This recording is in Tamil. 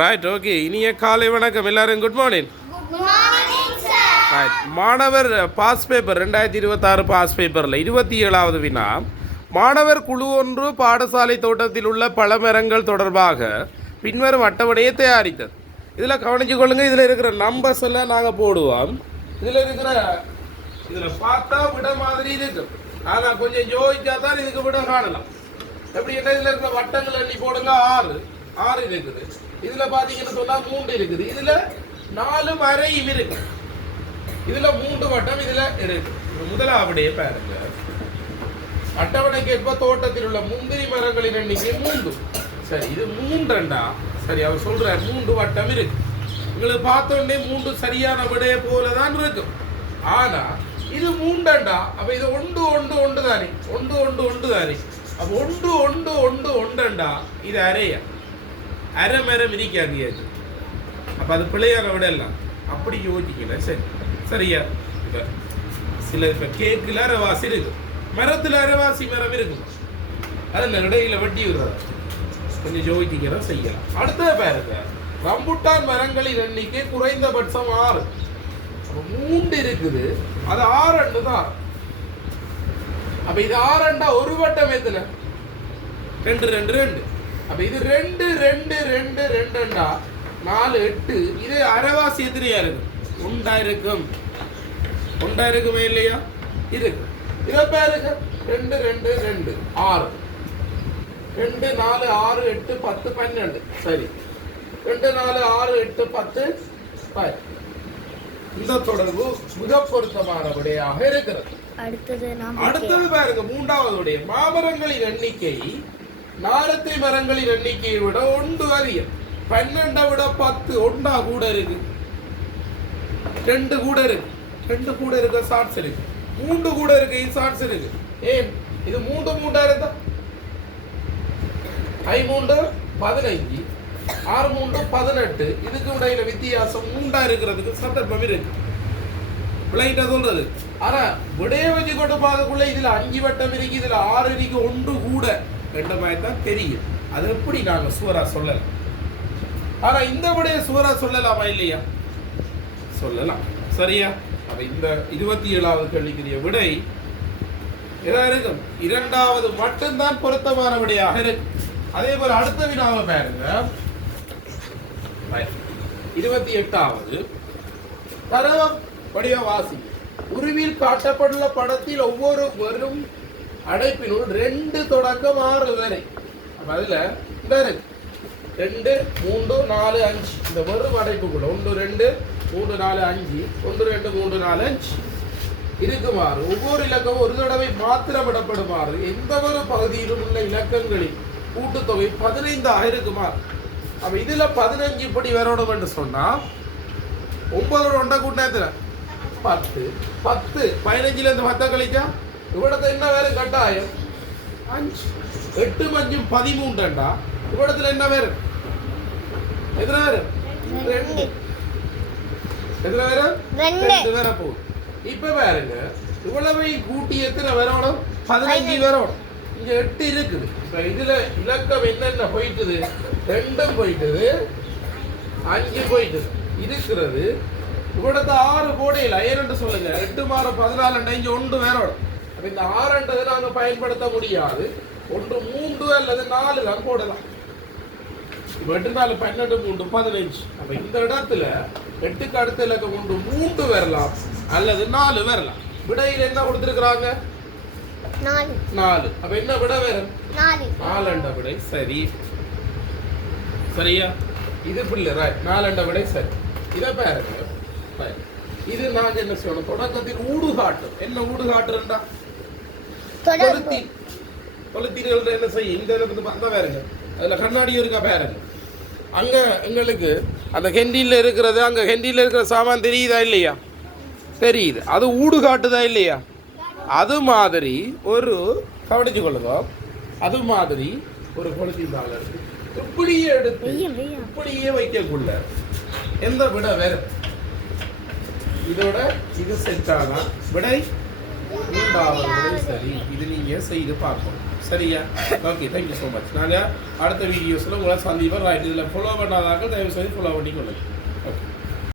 Right, okay. இனிய காலை வணக்கம் எல்லாரும். Good morning. ரைட், மாணவர் பாஸ் பேப்பர் 2026 பாஸ் பேப்பரில் 27வது வினா, மாணவர் குழு ஒன்று பாடசாலை தோட்டத்தில் உள்ள பழமரங்கள் தொடர்பாக பின்வரும் அட்டவணையை தயாரித்தது. இதில் கவனிச்சு கொள்ளுங்க. இதில் இருக்கிற நம்பர்ஸ் எல்லாம் நாங்கள் போடுவோம். இதில் பார்த்தா விட மாதிரி இருக்கு, ஆனால் கொஞ்சம் யோசிச்சா தான் இதுக்கு விட காணலாம். எப்படி என்ன, இதில் இருக்கிற வட்டங்கள் எண்ணி போடுங்க. 6 இருக்குது. இதுல பாத்தீங்கன்னு சொன்னா 3 இருக்குது. இதுல 4 மறையும் இருக்கு. இதுல 3 வட்டம் இதுல இருக்கு. முதலாவதே பாருங்க, அட்டவணைக்கு ஏற்ப தோட்டத்தில் உள்ள முந்திரி மரங்களின் எண்ணிக்கை 3. சரி, இது 3 சரி, அவர் சொல்றாரு 3 வட்டம் இருக்கு. உங்களுக்கு பார்த்தோன்னே 3 சரியான விடைய போலதான் இருக்கும். ஆனா இது 3 அப்ப இது 1 1 1 தானே, 1 1 1 தானே. அப்ப 1 1 1 1 இது அரையா, அரை மரம் இருக்காது. அப்ப அது பிள்ளையான விட எல்லாம் அப்படி யோசிக்கல. சரி, சரியா? இப்ப சில இப்ப கேக்குல அரைவாசி இருக்கு, மரத்துல அரைவாசி மரம் இருக்கும். அதில் இடையில வட்டி விடுறது கொஞ்சம் யோசிக்கிறோம், செய்யலாம். அடுத்தது பாருங்க, ரம்புட்டான் மரங்களின் எண்ணிக்கை குறைந்தபட்சம் 6. 3 இருக்குது, அது 6 தான். அப்ப இது 6 ஒரு வட்டம் எத்தனை? 2 2 2. அப்ப இது 2 2 2 2 4 8. இது அரைவாசி எத்தனையா இருக்கும்? 1 இருக்கும். 1 இருக்குமே இல்லையா? இருக்கு. இதை பாருங்க, 2 2 2 6 2 4 6 8 10 12. சரி, 2 4 6 8 10 5. இந்த தொடர்பு மிக பொருத்தமானபடியாக இருக்கிறது. அடுத்தது பாருங்க, 3வது மாமரங்களின் எண்ணிக்கை நாரத்தை மரங்களின் எண்ணிக்கையை விட 1 அதிகம். 12 விட 10 1 கூட இருக்கு, 2 கூட இருக்கு, 2 கூட இருக்க ஷார்ட்ஸ் இருக்கு, 3 கூட இருக்கு ஷார்ட்ஸ் இருக்கு. ஏன் இது 3 3 இருந்தா 3 15 6 3 18. இதுக்கு இடையில வித்தியாசம் 3 இருக்கிறதுக்கு சந்தர்ப்பம் இருக்கு. பிள்ளைகிட்ட சொல்றது. ஆனா விடைய வச்சு கொண்டு பார்க்கக்குள்ள இதுல 5 வட்டம் இருக்கு, இதுல 6 இருக்கு, 1 கூட 2 மாதிரி தான் தெரியும். அது எப்படி நாங்க சுவரா சொல்லலாம். ஆனா இந்த விடைய சுவரா சொல்லலாமா இல்லையா? சொல்லலாம். சரியா? அப்ப இந்த 27வது கேள்விக்குரிய விடை எதா இருக்கும்? 2வது மட்டும்தான் பொருத்தமான விடையாக இருக்கு. அதே போல அடுத்த வினாவை பாருங்க, 28வது தரவம் வடிவ வாசி. உருவில் காட்டப்பட்டுள்ள படத்தில் ஒவ்வொரு வரும் அடைப்பினுள் 2 தொடக்கம் 6 வரை. அதுல 2 3 4 5 இந்த வரும் அடைப்புக்குள்ள 1 2 3 4 5 1 2 3 4 5 இருக்குமாறு ஒவ்வொரு இலக்கமும் ஒரு தடவை மாத்திரமிடப்படுமாறு எந்த ஒரு பகுதியிலும் உள்ள இலக்கங்களின் கூட்டுத்தொகை 15 இருக்குமாறு. அப்ப இதுல 15 இப்படி வரணும் என்று சொன்னா 9 ஒன்றை கூட்டினா 10 10 15ல இருந்து 10 கழிச்சா இவ்விடத்தை என்ன வேறு கட்டாயம் 5 8 5 13. இவ்விடத்துல என்ன வேறு? எத்தனை வேறு? 2. எத்தனை வேறு? 2 வேற போகுது. இப்ப பாருங்க, இவ்வளவை கூட்டி எத்தனை வரணும்? 15 வரணும். இங்க 8 இருக்குது. இதுல இலக்கம் என்னென்ன போயிட்டுது? 2 போயிட்டுது, 5 போயிட்டுது இருக்கிறது. இவ்விடத்தை 6 போடையில ஏன்னு சொல்லுங்க. 8 மாற 14 5 1 வேறோடும். அப்ப இந்த 6 நாங்க பயன்படுத்த முடியாது. 1 3 அல்லது 4 தான் போடலாம். 8 4 12 3 15. அப்ப இந்த இடத்துல 8க்கு அடுத்த இலக்கம் 1 3 வரலாம் அல்லது 4 வரலாம். விடையில் என்ன கொடுத்திருக்கிறாங்க? 4. அப்ப என்ன விட வரும்? 4 விடை சரி. சரியா? இது பிள்ளை ரைட். 4 விடை சரி. இதை பாருங்க, இது நாங்க என்ன சொல்லணும்? தொடக்கத்தில் ஊடுகாட்டும். என்ன ஊடுகாட்டுறா? கொளுத்தீர்கள் என்ன செய்யும்? இந்த இருந்து அந்த பாருங்க, அதுல கண்ணாடி இருக்கா பாருங்க. அங்க எங்களுக்கு அந்த ஹெண்டியில் இருக்கிறது, அங்க ஹெண்டியில் இருக்கிற சாமான் தெரியுதா இல்லையா? தெரியுது. அது ஊடுகாட்டுதா இல்லையா? அது மாதிரி ஒரு கவனிச்சு கொள்ளுங்க. அது மாதிரி ஒரு கொளுத்தீர்கள் இருக்கு. இப்படியே எடுத்து இப்படியே வைக்கக்குள்ள எந்த விட வேற இதோட இது செட்டானா விடை 3வது. சரி, இது நீங்க செய்து பார்க்கணும். சரியா? Okay, thank you so much. நாங்கள் அடுத்த வீடியோஸில் உங்களை சந்திப்போம். ரைட், இதில் ஃபாலோ பண்ணாதாக்கள் தயவு செய்து ஃபாலோ பண்ணிக்கொள்ளுங்க. ஓகே.